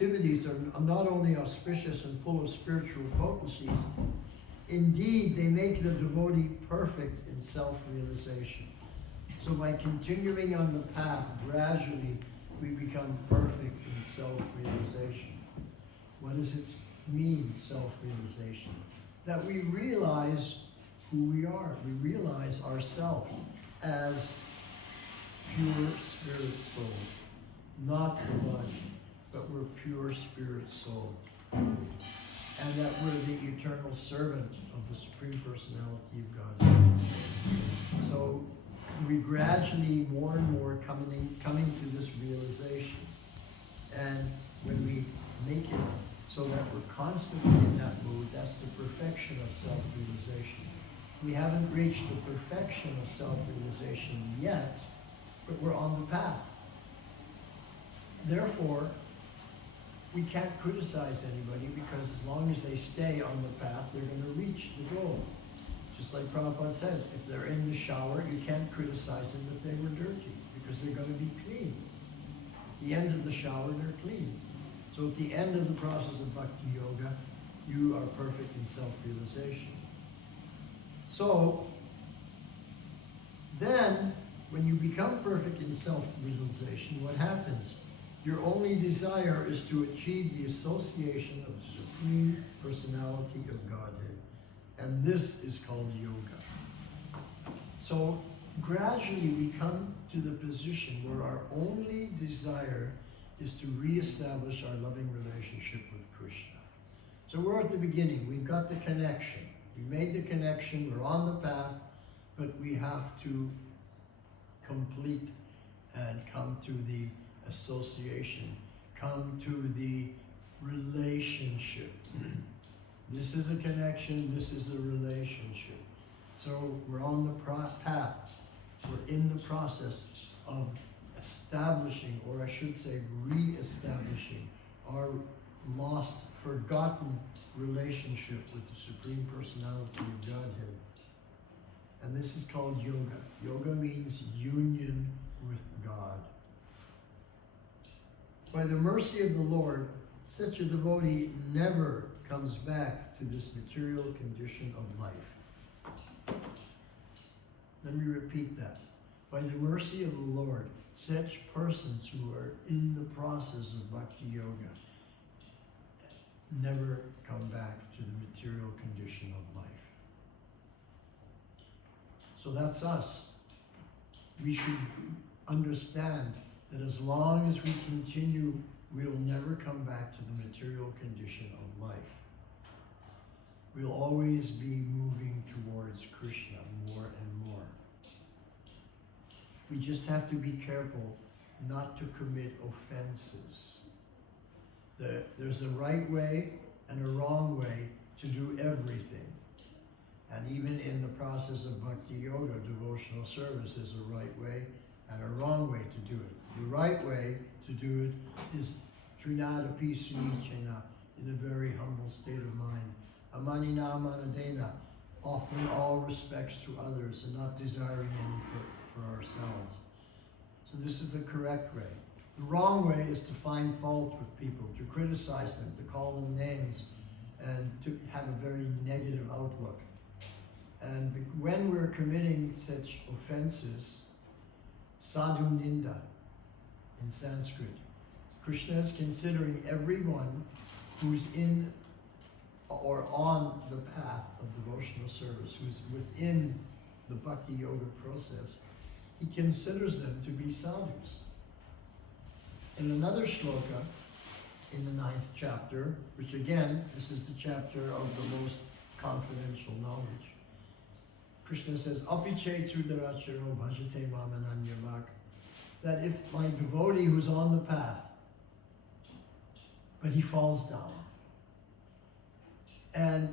activities are not only auspicious and full of spiritual potencies, indeed, they make the devotee perfect in self-realization. So by continuing on the path, gradually we become perfect in self-realization. What does it mean, self-realization? That we realize who we are. We realize ourselves as pure spirit soul, not the body, but we're pure spirit soul. And that we're the eternal servant of the Supreme Personality of God. So we gradually, more and more, coming to this realization. And when we make it so that we're constantly in that mood, that's the perfection of self-realization. We haven't reached the perfection of self-realization yet, but we're on the path. Therefore, we can't criticize anybody, because as long as they stay on the path, they're going to reach the goal. Just like Prabhupada says, if they're in the shower, you can't criticize them that they were dirty, because they're going to be clean. At the end of the shower, they're clean. So at the end of the process of Bhakti Yoga, you are perfect in self-realization. So, then, when you become perfect in self-realization, what happens? Your only desire is to achieve the association of the Supreme Personality of Godhead. And this is called yoga. So gradually we come to the position where our only desire is to reestablish our loving relationship with Krishna. So we're at the beginning. We've got the connection. We made the connection. We're on the path. But we have to complete and come to the association, come to the relationship. This is a connection, this is a relationship. So we're on the path. We're in the process of establishing, or I should say re-establishing, our lost, forgotten relationship with the Supreme Personality of Godhead. And this is called yoga. Yoga means union with God. By the mercy of the Lord, such a devotee never comes back to this material condition of life. Let me repeat that. By the mercy of the Lord, such persons who are in the process of Bhakti Yoga never come back to the material condition of life. So that's us. We should understand that as long as we continue, we'll never come back to the material condition of life. We'll always be moving towards Krishna more and more. We just have to be careful not to commit offenses. There's a right way and a wrong way to do everything. And even in the process of Bhakti Yoga, devotional service is a right way and a wrong way to do it. The right way to do it is Trinada Pisunichena, in a very humble state of mind. Amanina Manadena, offering all respects to others and not desiring any for ourselves. So this is the correct way. The wrong way is to find fault with people, to criticize them, to call them names, and to have a very negative outlook. And when we're committing such offenses, sadhu ninda in Sanskrit, Krishna is considering everyone who's in or on the path of devotional service, who's within the Bhakti Yoga process. He considers them to be sadhus. In another shloka, in the 9th chapter, which again, this is the chapter of the most confidential knowledge, Krishna says, Apichet Sudaracharo Bhajate Mamananyavak, that if my devotee who's on the path, but he falls down, and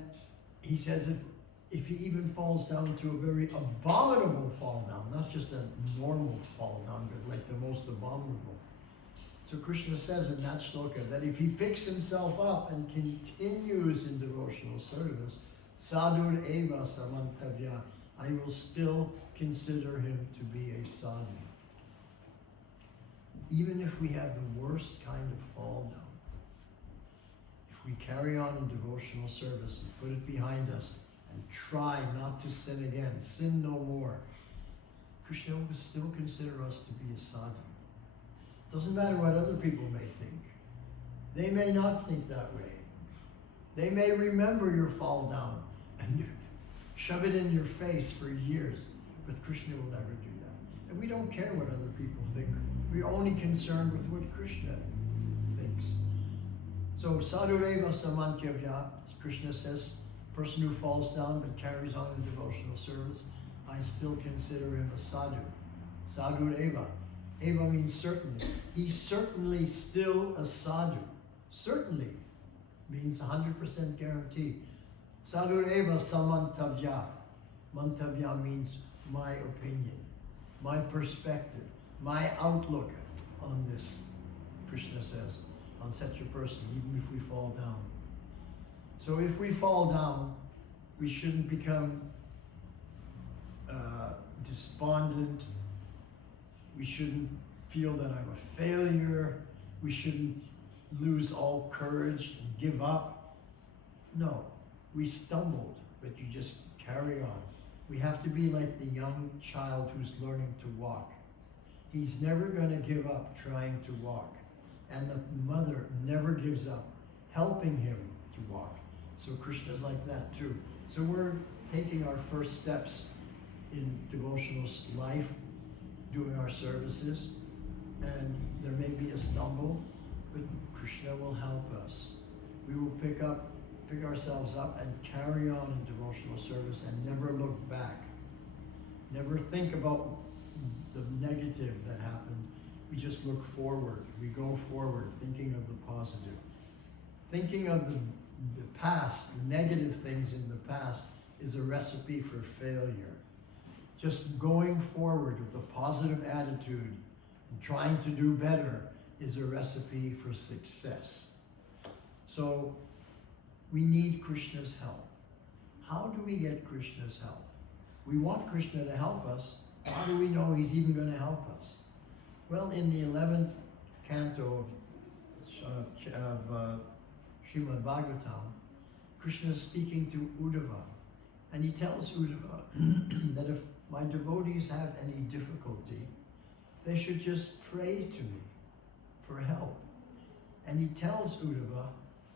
he says if he even falls down to a very abominable fall down, not just a normal fall down, but like the most abominable. So Krishna says in that shloka that if he picks himself up and continues in devotional service, sadhur eva samantavya, I will still consider him to be a sadhu. Even if we have the worst kind of fall down, we carry on in devotional service and put it behind us and try not to sin again, sin no more, Krishna will still consider us to be a sadhu. Doesn't matter what other people may think. They may not think that way. They may remember your fall down and shove it in your face for years, but Krishna will never do that. And we don't care what other people think. We're only concerned with what Krishna thinks. So sadhureva samantyavya, Krishna says, person who falls down but carries on in devotional service, I still consider him a sadhu. Sadhureva. Eva means certainly. He's certainly still a sadhu. Certainly means 100% guarantee. Sadhureva samantavya. Mantavya means my opinion, my perspective, my outlook on this, Krishna says, on such a person, even if we fall down. So if we fall down, we shouldn't become despondent. We shouldn't feel that I'm a failure. We shouldn't lose all courage and give up. No, we stumbled, but you just carry on. We have to be like the young child who's learning to walk. He's never going to give up trying to walk. And the mother never gives up helping him to walk. So Krishna's like that too. So we're taking our first steps in devotional life, doing our services, and there may be a stumble, but Krishna will help us. We will pick ourselves up and carry on in devotional service and never look back. Never think about the negative that happened. We just look forward. We go forward, thinking of the positive. Thinking of the past, the negative things in the past, is a recipe for failure. Just going forward with a positive attitude and trying to do better is a recipe for success. So we need Krishna's help. How do we get Krishna's help? We want Krishna to help us. How do we know he's even going to help us? Well, in the 11th canto of Srimad Bhagavatam, Krishna is speaking to Uddhava, and he tells Uddhava that if my devotees have any difficulty, they should just pray to me for help. And he tells Uddhava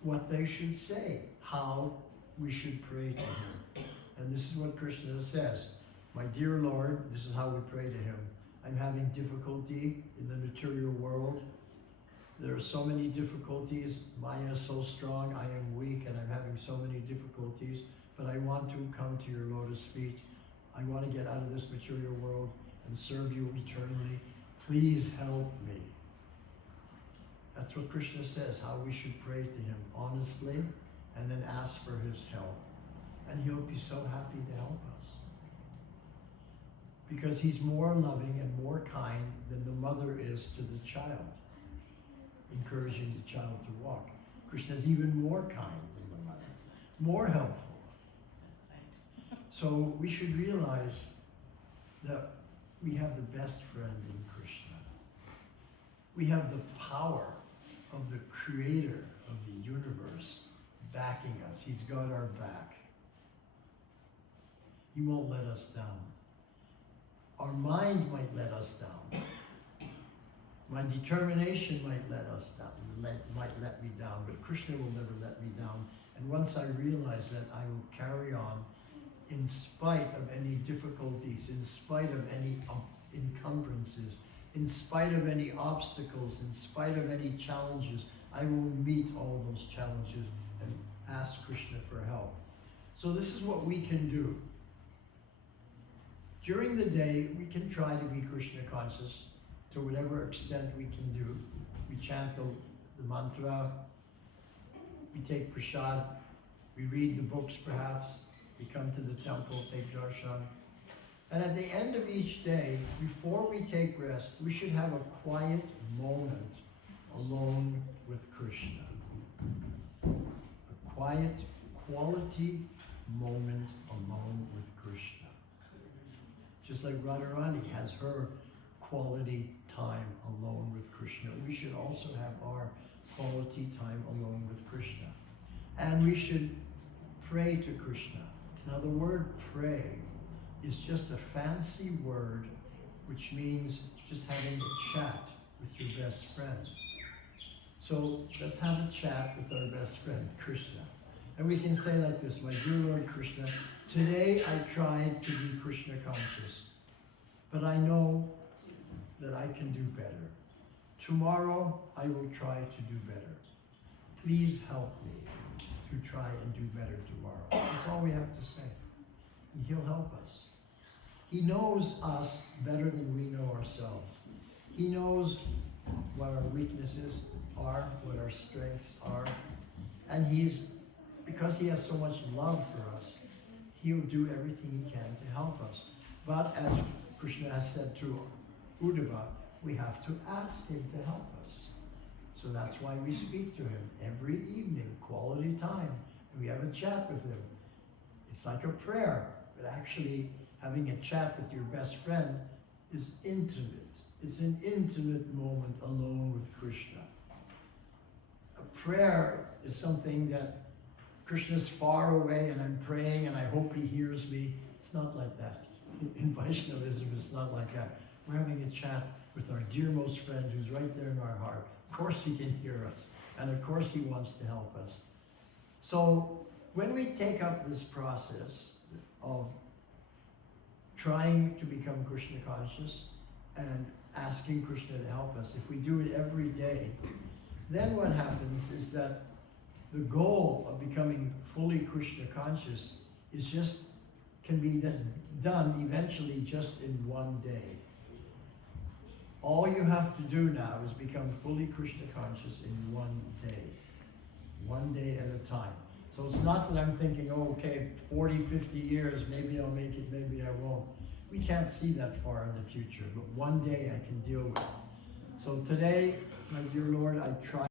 what they should say, how we should pray to him. And this is what Krishna says. My dear Lord, this is how we pray to him. I'm having difficulty in the material world. There are so many difficulties. Maya is so strong, I am weak, and I'm having so many difficulties. But I want to come to your lotus feet. I want to get out of this material world and serve you eternally. Please help me. That's what Krishna says, how we should pray to him honestly, and then ask for his help. And he'll be so happy to help us. Because he's more loving and more kind than the mother is to the child, encouraging the child to walk. Krishna's even more kind than the mother, more helpful. So we should realize that we have the best friend in Krishna. We have the power of the creator of the universe backing us. He's got our back. He won't let us down. Our mind might let us down. My determination might let us down, might let me down, but Krishna will never let me down. And once I realize that, I will carry on in spite of any difficulties, in spite of any encumbrances, in spite of any obstacles, in spite of any challenges. I will meet all those challenges and ask Krishna for help. So this is what we can do. During the day, we can try to be Krishna conscious to whatever extent we can do. We chant the mantra, we take prasad, we read the books perhaps, we come to the temple, take darshan. And at the end of each day, before we take rest, we should have a quiet moment alone with Krishna. A quiet, quality moment alone with Krishna. Just like Radharani has her quality time alone with Krishna, we should also have our quality time alone with Krishna. And we should pray to Krishna. Now the word pray is just a fancy word which means just having a chat with your best friend. So let's have a chat with our best friend, Krishna. And we can say like this: my dear Lord Krishna, today I tried to be Krishna conscious, but I know that I can do better. Tomorrow I will try to do better. Please help me to try and do better tomorrow. That's all we have to say. And He'll help us. He knows us better than we know ourselves. He knows what our weaknesses are, what our strengths are. And because He has so much love for us, He'll do everything He can to help us. But as Krishna has said to Uddhava, we have to ask Him to help us. So that's why we speak to Him every evening, quality time. And we have a chat with Him. It's like a prayer, but actually having a chat with your best friend is intimate. It's an intimate moment alone with Krishna. A prayer is something that Krishna's far away and I'm praying and I hope He hears me. It's not like that. In Vaishnavism, it's not like that. We're having a chat with our dearmost friend who's right there in our heart. Of course He can hear us, and of course He wants to help us. So when we take up this process of trying to become Krishna conscious and asking Krishna to help us, if we do it every day, then what happens is that the goal of becoming fully Krishna conscious can be done eventually just in one day. All you have to do now is become fully Krishna conscious in one day at a time. So it's not that I'm thinking, oh, okay, 40, 50 years, maybe I'll make it, maybe I won't. We can't see that far in the future, but one day I can deal with it. So today, my dear Lord, I try